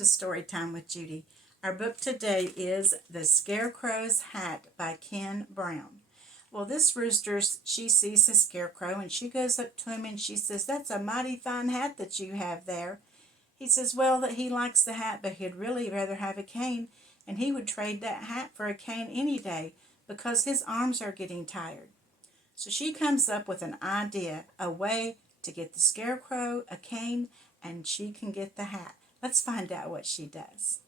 to Storytime with Judy. Our book today is The Scarecrow's Hat by Ken Brown. Well, this rooster, she sees the scarecrow and she goes up to him and she says, "That's a mighty fine hat that you have there." He says, well, that he likes the hat, but he'd really rather have a cane, and he would trade that hat for a cane any day because his arms are getting tired. So she comes up with an idea, a way to get the scarecrow a cane, and she can get the hat. Let's find out what she does.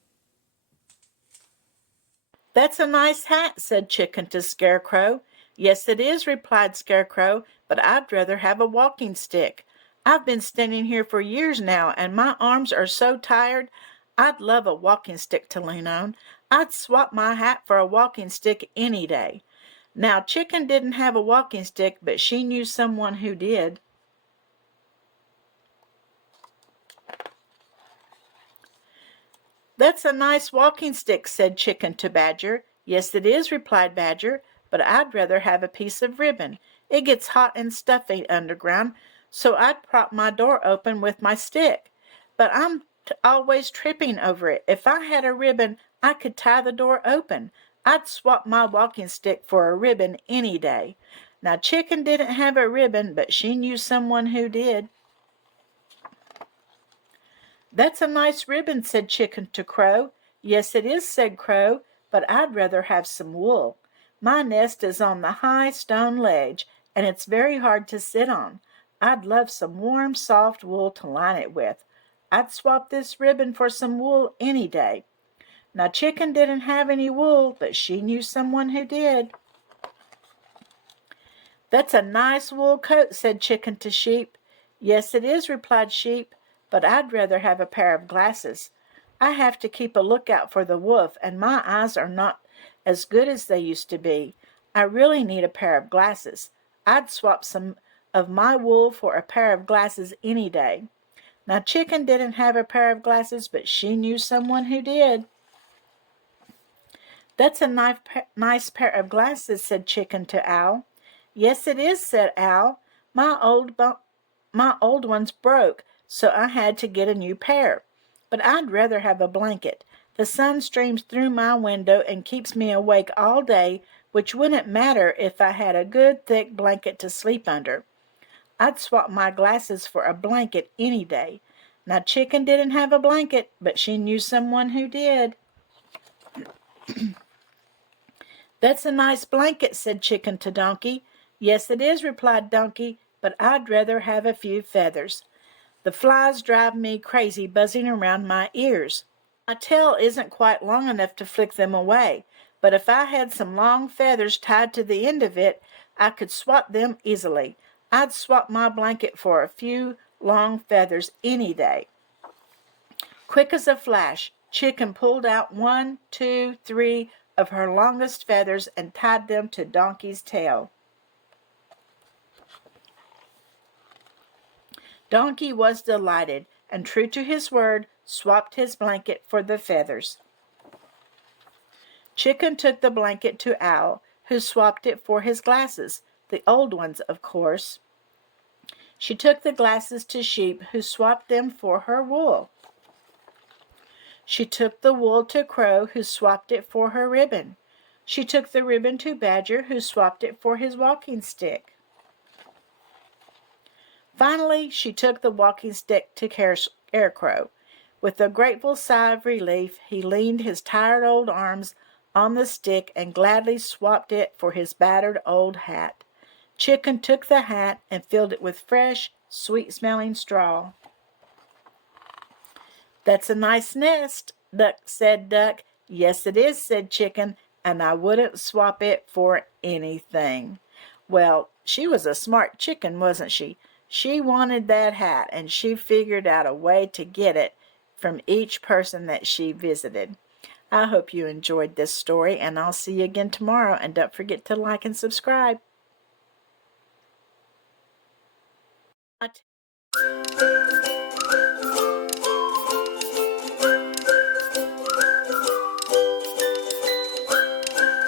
"That's a nice hat," said Chicken to Scarecrow. "Yes, it is," replied Scarecrow, "but I'd rather have a walking stick. I've been standing here for years now, and my arms are so tired. I'd love a walking stick to lean on. I'd swap my hat for a walking stick any day." Now, Chicken didn't have a walking stick, but she knew someone who did. "That's a nice walking stick," said Chicken to Badger. "Yes, it is," replied Badger, "but I'd rather have a piece of ribbon. It gets hot and stuffy underground, so I'd prop my door open with my stick. But I'm always tripping over it. If I had a ribbon, I could tie the door open. I'd swap my walking stick for a ribbon any day." Now, Chicken didn't have a ribbon, but she knew someone who did. "That's a nice ribbon," said Chicken to Crow. "Yes, it is," said Crow, "but I'd rather have some wool. My nest is on the high stone ledge, and it's very hard to sit on. I'd love some warm, soft wool to line it with. I'd swap this ribbon for some wool any day." Now, Chicken didn't have any wool, but she knew someone who did. "That's a nice wool coat," said Chicken to Sheep. "Yes, it is," replied Sheep, "but I'd rather have a pair of glasses. I have to keep a lookout for the wolf, and my eyes are not as good as they used to be. I really need a pair of glasses. I'd swap some of my wool for a pair of glasses any day." Now, Chicken didn't have a pair of glasses, but she knew someone who did. "That's a nice pair of glasses," said Chicken to Owl. "Yes, it is," said Owl. My old ones broke, so I had to get a new pair. But I'd rather have a blanket. The sun streams through my window and keeps me awake all day, which wouldn't matter if I had a good thick blanket to sleep under. I'd swap my glasses for a blanket any day. Now, Chicken didn't have a blanket, but she knew someone who did. "That's a nice blanket," said Chicken to Donkey. "Yes, it is," replied Donkey, "but I'd rather have a few feathers. The flies drive me crazy buzzing around my ears. My tail isn't quite long enough to flick them away, but if I had some long feathers tied to the end of it, I could swap them easily. I'd swap my blanket for a few long feathers any day." Quick as a flash, Chicken pulled out 1, 2, 3 of her longest feathers and tied them to Donkey's tail. Donkey was delighted, and true to his word, swapped his blanket for the feathers. Chicken took the blanket to Owl, who swapped it for his glasses, the old ones, of course. She took the glasses to Sheep, who swapped them for her wool. She took the wool to Crow, who swapped it for her ribbon. She took the ribbon to Badger, who swapped it for his walking stick. Finally, she took the walking stick to Scarecrow. With a grateful sigh of relief, he leaned his tired old arms on the stick and gladly swapped it for his battered old hat. Chicken took the hat and filled it with fresh, sweet-smelling straw. "That's a nice nest," said Duck. "Yes, it is," said Chicken, "and I wouldn't swap it for anything." Well, she was a smart chicken, wasn't she? She wanted that hat, and she figured out a way to get it from each person that she visited. I hope you enjoyed this story, and I'll see you again tomorrow. And don't forget to like and subscribe.